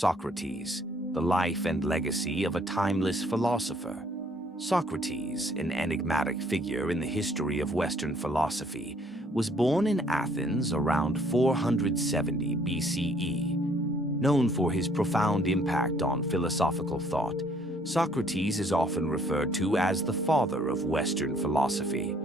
Socrates, the life and legacy of a timeless philosopher. Socrates, an enigmatic figure in the history of Western philosophy, was born in Athens around 470 BCE. Known for his profound impact on philosophical thought, Socrates is often referred to as the father of Western philosophy.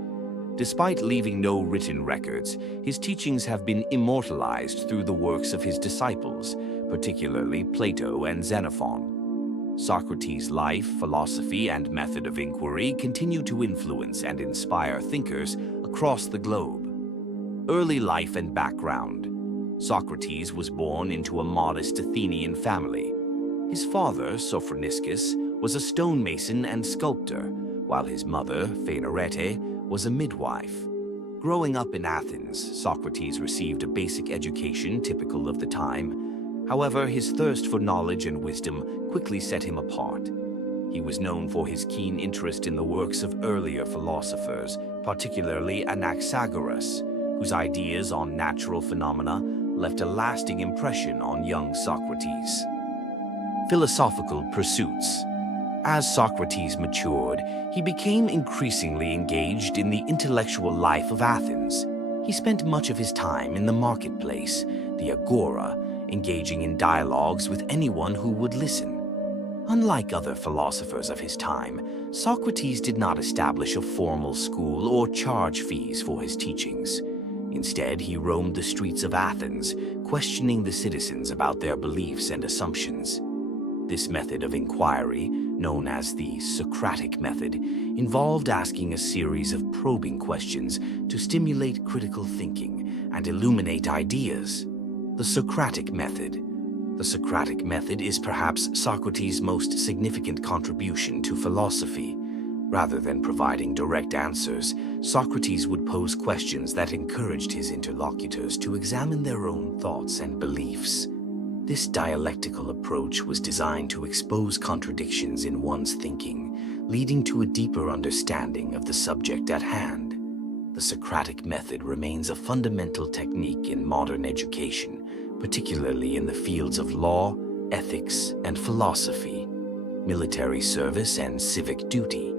Despite leaving no written records, his teachings have been immortalized through the works of his disciples, particularly Plato and Xenophon. Socrates' life, philosophy, and method of inquiry continue to influence and inspire thinkers across the globe. Early life and background. Socrates was born into a modest Athenian family. His father, Sophroniskis, was a stonemason and sculptor, while his mother, Phainarete, was a midwife. Growing up in Athens, Socrates received a basic education typical of the time. However, his thirst for knowledge and wisdom quickly set him apart. He was known for his keen interest in the works of earlier philosophers, particularly Anaxagoras, whose ideas on natural phenomena left a lasting impression on young Socrates. Philosophical pursuits. As Socrates matured, he became increasingly engaged in the intellectual life of Athens. He spent much of his time in the marketplace, the agora, engaging in dialogues with anyone who would listen. Unlike other philosophers of his time, Socrates did not establish a formal school or charge fees for his teachings. Instead, he roamed the streets of Athens, questioning the citizens about their beliefs and assumptions. This method of inquiry, known as the Socratic Method, involved asking a series of probing questions to stimulate critical thinking and illuminate ideas. The Socratic Method. The Socratic Method is perhaps Socrates' most significant contribution to philosophy. Rather than providing direct answers, Socrates would pose questions that encouraged his interlocutors to examine their own thoughts and beliefs. This dialectical approach was designed to expose contradictions in one's thinking, leading to a deeper understanding of the subject at hand. The Socratic Method remains a fundamental technique in modern education, particularly in the fields of law, ethics, and philosophy, military service, and civic duty.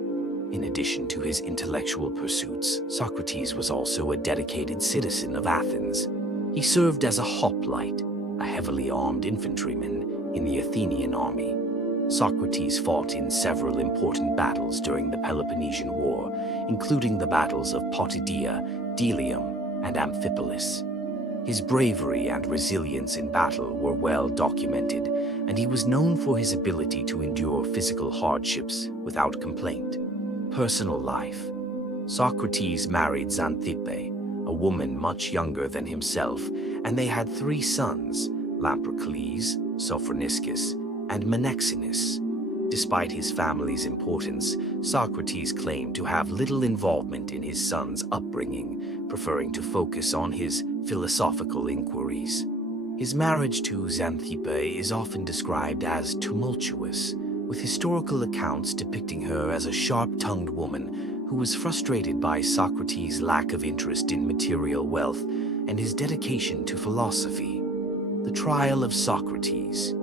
In addition to his intellectual pursuits, Socrates was also a dedicated citizen of Athens. He served as a hoplite, a heavily armed infantryman in the Athenian army. Socrates fought in several important battles during the Peloponnesian War, including the battles of Potidaea, Delium, and Amphipolis. His bravery and resilience in battle were well documented, and he was known for his ability to endure physical hardships without complaint. Personal life. Socrates married Xanthippe, a woman much younger than himself, and they had 3 sons, Lamprocles, Sophroniskis, and Menexenus. Despite his family's importance, Socrates claimed to have little involvement in his son's upbringing, preferring to focus on his philosophical inquiries. His marriage to Xanthippe is often described as tumultuous, with historical accounts depicting her as a sharp-tongued woman who was frustrated by Socrates' lack of interest in material wealth and his dedication to philosophy. The trial of Socrates.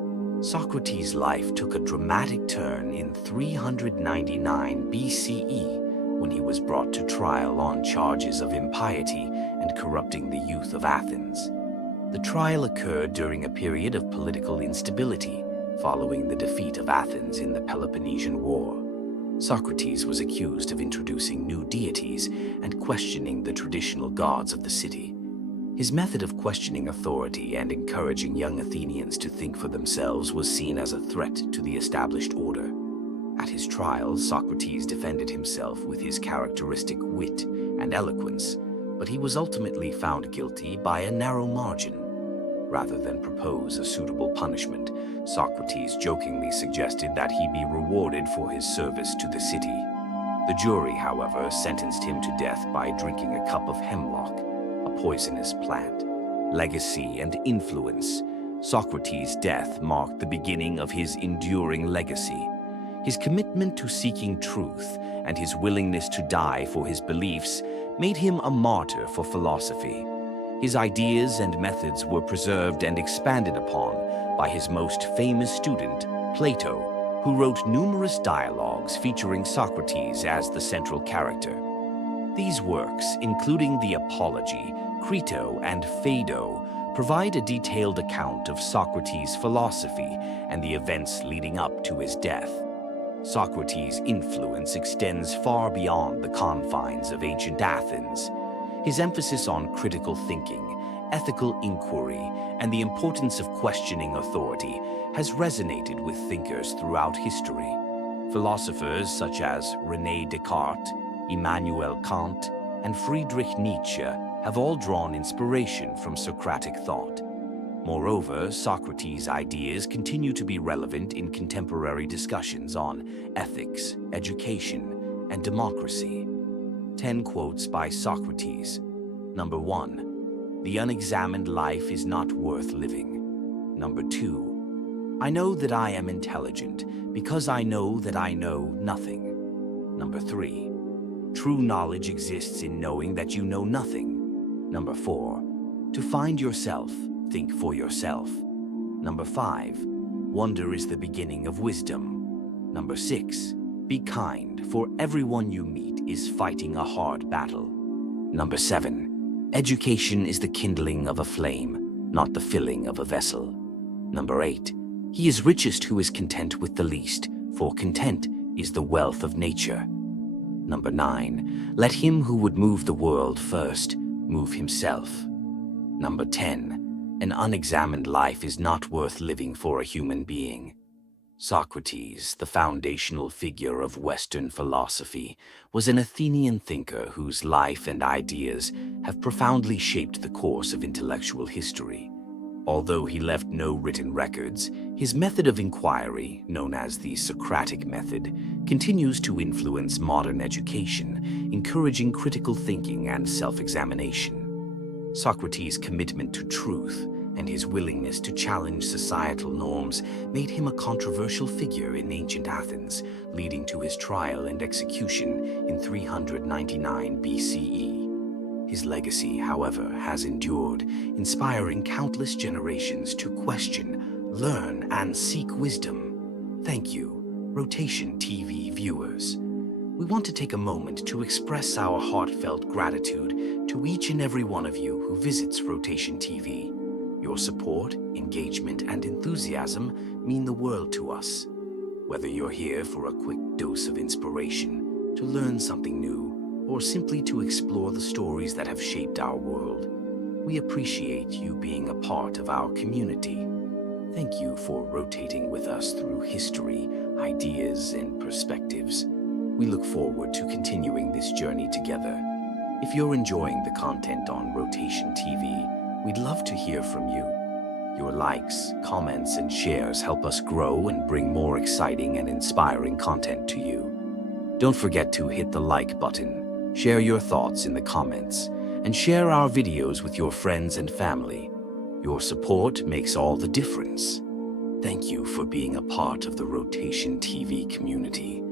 Socrates' life took a dramatic turn in 399 BCE when he was brought to trial on charges of impiety and corrupting the youth of Athens. The trial occurred during a period of political instability, following the defeat of Athens in the Peloponnesian War. Socrates was accused of introducing new deities and questioning the traditional gods of the city. His method of questioning authority and encouraging young Athenians to think for themselves was seen as a threat to the established order. At his trial, Socrates defended himself with his characteristic wit and eloquence, but he was ultimately found guilty by a narrow margin. Rather than propose a suitable punishment, Socrates jokingly suggested that he be rewarded for his service to the city. The jury, however, sentenced him to death by drinking a cup of hemlock, a poisonous plant. Legacy and influence. Socrates' death marked the beginning of his enduring legacy. His commitment to seeking truth and his willingness to die for his beliefs made him a martyr for philosophy. His ideas and methods were preserved and expanded upon, by his most famous student, Plato, who wrote numerous dialogues featuring Socrates as the central character. These works, including the Apology, Crito, and Phaedo, provide a detailed account of Socrates' philosophy and the events leading up to his death. Socrates' influence extends far beyond the confines of ancient Athens. His emphasis on critical thinking, ethical inquiry, and the importance of questioning authority has resonated with thinkers throughout history. Philosophers such as René Descartes, Immanuel Kant, and Friedrich Nietzsche have all drawn inspiration from Socratic thought. Moreover, Socrates' ideas continue to be relevant in contemporary discussions on ethics, education, and democracy. 10 quotes by Socrates. Number 1. The unexamined life is not worth living. Number 2. I know that I am intelligent because I know that I know nothing. Number 3. True knowledge exists in knowing that you know nothing. Number 4. To find yourself, think for yourself. Number 5. Wonder is the beginning of wisdom. Number 6. Be kind, for everyone you meet is fighting a hard battle. Number 7. Education is the kindling of a flame, not the filling of a vessel. Number 8. He is richest who is content with the least, for content is the wealth of nature. Number 9. Let him who would move the world first move himself. Number 10. An unexamined life is not worth living for a human being. Socrates, the foundational figure of Western philosophy, was an Athenian thinker whose life and ideas have profoundly shaped the course of intellectual history. Although he left no written records, his method of inquiry, known as the Socratic Method, continues to influence modern education, encouraging critical thinking and self-examination. Socrates' commitment to truth and his willingness to challenge societal norms made him a controversial figure in ancient Athens, leading to his trial and execution in 399 BCE. His legacy, however, has endured, inspiring countless generations to question, learn, and seek wisdom. Thank you, Rotation TV viewers. We want to take a moment to express our heartfelt gratitude to each and every one of you who visits Rotation TV. Your support, engagement, and enthusiasm mean the world to us. Whether you're here for a quick dose of inspiration, to learn something new, or simply to explore the stories that have shaped our world, we appreciate you being a part of our community. Thank you for rotating with us through history, ideas, and perspectives. We look forward to continuing this journey together. If you're enjoying the content on Rotation TV, we'd love to hear from you. Your likes, comments, and shares help us grow and bring more exciting and inspiring content to you. Don't forget to hit the like button, share your thoughts in the comments, and share our videos with your friends and family. Your support makes all the difference. Thank you for being a part of the Rotation TV community.